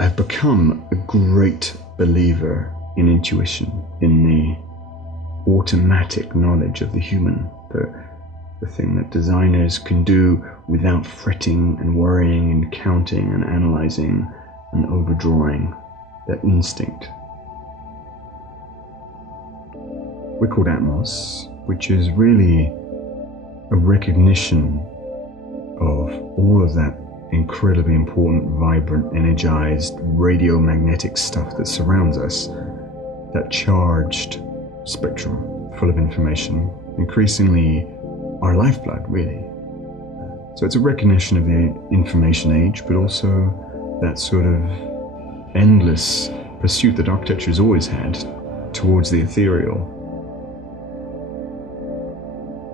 I've become a great believer in intuition, in the automatic knowledge of the human, the thing that designers can do without fretting and worrying and counting and analyzing and overdrawing, that instinct. We're called Atmos, which is really a recognition of all of that incredibly important, vibrant, energized, radiomagnetic stuff that surrounds us, that charged spectrum full of information, increasingly our lifeblood, really. So it's a recognition of the information age, but also that sort of endless pursuit that architecture has always had towards the ethereal.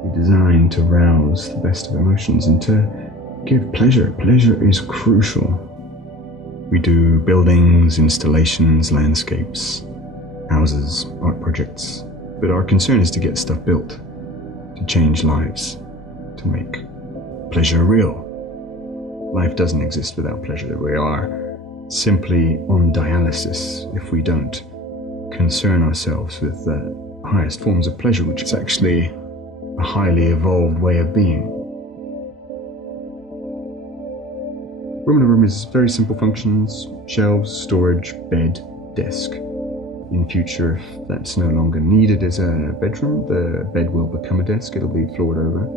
We design to rouse the best of emotions and to give pleasure. Pleasure is crucial. We do buildings, installations, landscapes, houses, art projects, but our concern is to get stuff built, to change lives, to make pleasure real. Life doesn't exist without pleasure. We are simply on dialysis if we don't concern ourselves with the highest forms of pleasure, which is actually a highly evolved way of being. Room in a room is very simple functions: shelves, storage, bed, desk. In future, if that's no longer needed as a bedroom, the bed will become a desk. It'll be floored over.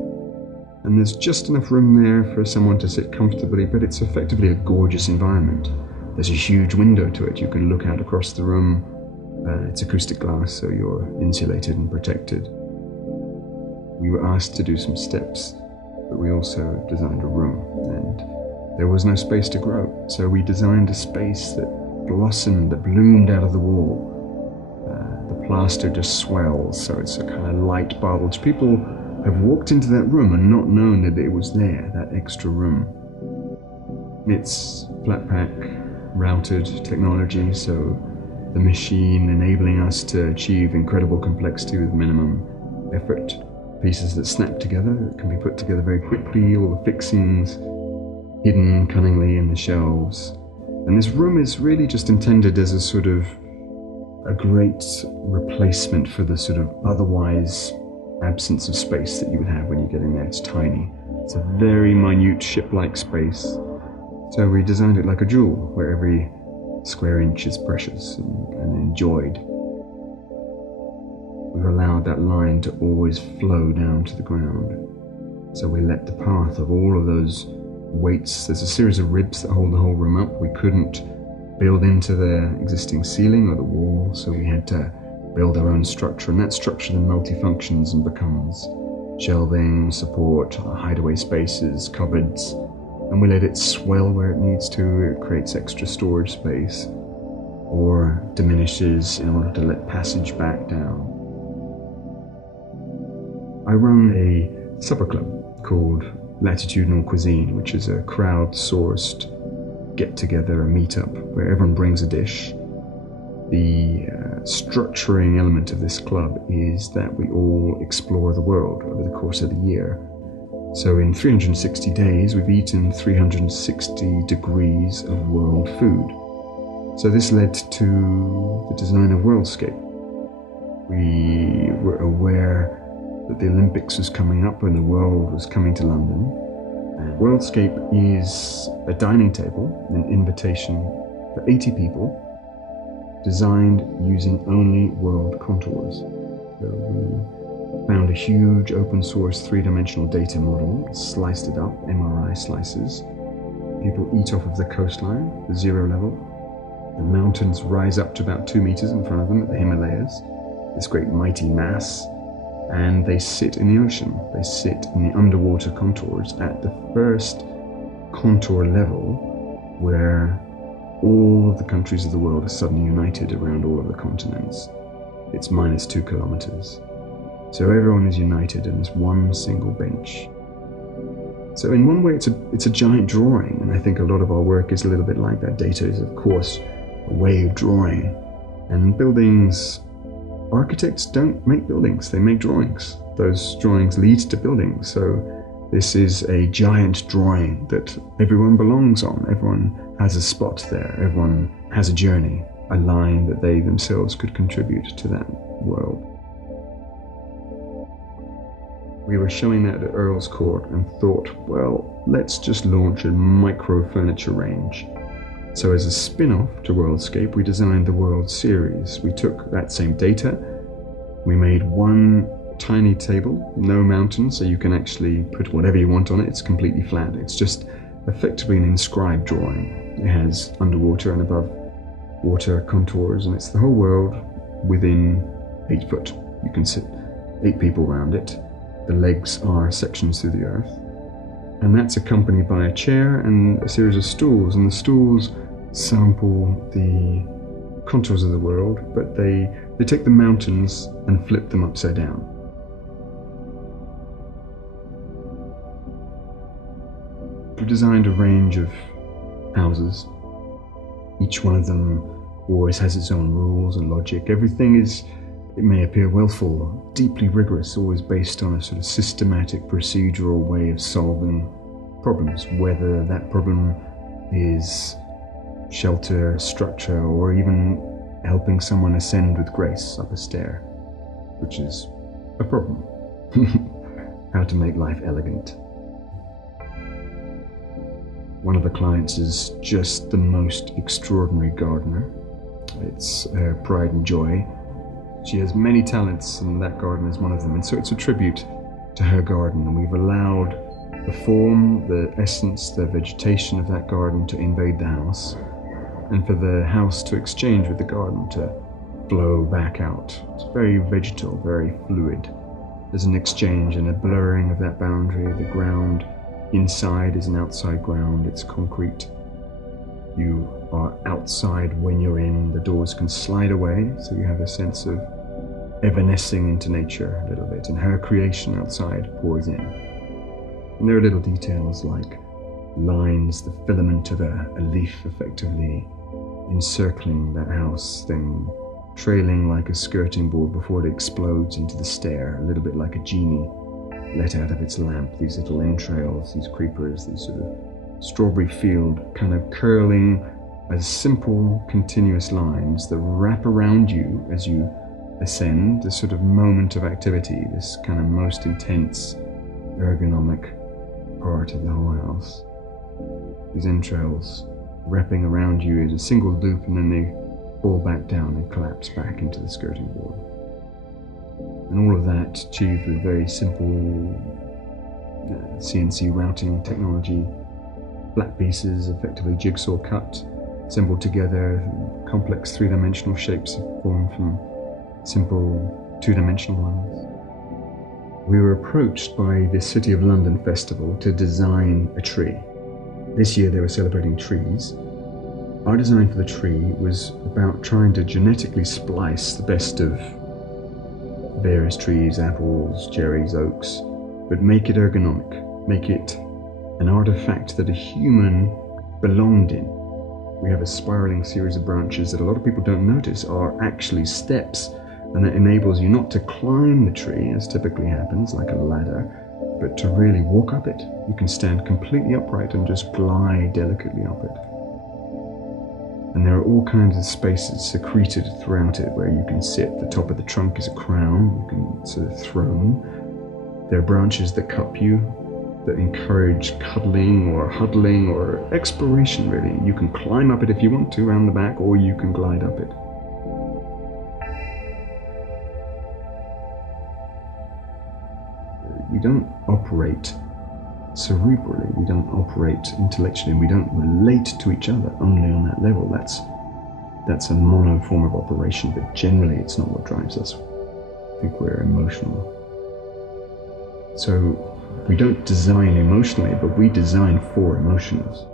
And there's just enough room there for someone to sit comfortably, but it's effectively a gorgeous environment. There's a huge window to it. You can look out across the room. It's acoustic glass, so you're insulated and protected. We were asked to do some steps, but we also designed a room, and there was no space to grow. So we designed a space that blossomed, that bloomed out of the wall. The plaster just swells, so it's a kind of light bulge. People have walked into that room and not known that it was there, that extra room. It's flat pack, routed technology, so the machine enabling us to achieve incredible complexity with minimum effort. Pieces that snap together, that can be put together very quickly, all the fixings hidden cunningly in the shelves. And this room is really just intended as a sort of a great replacement for the sort of otherwise absence of space that you would have when you get in there. It's tiny. It's a very minute ship-like space. So we designed it like a jewel, where every square inch is precious and enjoyed. We've allowed that line to always flow down to the ground. So we let the path of all of those weights, there's a series of ribs that hold the whole room up. We couldn't build into the existing ceiling or the wall, so we had to build our own structure, and that structure then multifunctions and becomes shelving, support, hideaway spaces, cupboards, and we let it swell where it needs to. It creates extra storage space or diminishes in order to let passage back down. I run a supper club called Latitudinal Cuisine, which is a crowd-sourced get-together, a meet-up, where everyone brings a dish. The structuring element of this club is that we all explore the world over the course of the year. So in 360 days, we've eaten 360 degrees of world food. So this led to the design of Worldscape. We were aware that the Olympics was coming up and the world was coming to London. And Worldscape is a dining table, an invitation for 80 people, designed using only world contours. So we found a huge open source three-dimensional data model, sliced it up, MRI slices. People eat off of the coastline, the zero level. The mountains rise up to about 2 meters in front of them at the Himalayas, this great mighty mass. And they sit in the ocean. They sit in the underwater contours at the first contour level where all of the countries of the world are suddenly united around all of the continents. It's -2 kilometers. So everyone is united in this one single bench. So in one way it's a giant drawing, and I think a lot of our work is a little bit like that. Data is of course a way of drawing, and buildings, architects don't make buildings, they make drawings. Those drawings lead to buildings. So This is a giant drawing that everyone belongs on. Everyone has a spot there. Everyone has a journey, a line that they themselves could contribute to that world. We were showing that at Earl's Court and thought, well, let's just launch a micro furniture range. So as a spin-off to Worldscape, we designed the World series. We took that same data, we made one tiny table, no mountain, so you can actually put whatever you want on it. It's completely flat. It's just effectively an inscribed drawing. It has underwater and above water contours, and it's the whole world within 8 foot. You can sit 8 people around it. The legs are sections through the earth. And that's accompanied by a chair and a series of stools, and the stools sample the contours of the world, but they take the mountains and flip them upside down. We've designed a range of houses. Each one of them always has its own rules and logic. Everything is, it may appear willful, deeply rigorous, always based on a sort of systematic, procedural way of solving problems, whether that problem is shelter, structure, or even helping someone ascend with grace up a stair, which is a problem. How to make life elegant. One of the clients is just the most extraordinary gardener. It's her pride and joy. She has many talents, and that garden is one of them. And so it's a tribute to her garden, and we've allowed the form, the essence, the vegetation of that garden to invade the house, and for the house to exchange with the garden, to flow back out. It's very vegetal, very fluid. There's an exchange and a blurring of that boundary. The ground inside is an outside ground. It's concrete. You are outside when you're in. The doors can slide away, so you have a sense of evanescing into nature a little bit, and her creation outside pours in. And there are little details like lines, the filament of a leaf effectively encircling that house, then trailing like a skirting board before it explodes into the stair, a little bit like a genie let out of its lamp. These little entrails, these creepers, these sort of strawberry field kind of curling as simple continuous lines that wrap around you as you ascend, this sort of moment of activity, this kind of most intense ergonomic part of the whole house. These entrails wrapping around you is a single loop, and then they fall back down and collapse back into the skirting board. And all of that achieved with very simple CNC routing technology, flat pieces effectively jigsaw cut, assembled together, complex three-dimensional shapes formed from simple two-dimensional ones. We were approached by the City of London Festival to design a tree. This year they were celebrating trees. Our design for the tree was about trying to genetically splice the best of various trees, apples, cherries, oaks, but make it ergonomic, make it an artifact that a human belonged in. We have a spiraling series of branches that a lot of people don't notice are actually steps, and that enables you not to climb the tree, as typically happens, like a ladder, but to really walk up it. You can stand completely upright and just glide delicately up it. And there are all kinds of spaces secreted throughout it where you can sit. The top of the trunk is a crown, you can sort of throne. There are branches that cup you, that encourage cuddling or huddling or exploration, really. You can climb up it if you want to, around the back, or you can glide up it. We don't operate cerebrally, we don't operate intellectually, and we don't relate to each other only on that level. That's a mono form of operation, but generally it's not what drives us. I think we're emotional. So we don't design emotionally, but we design for emotions.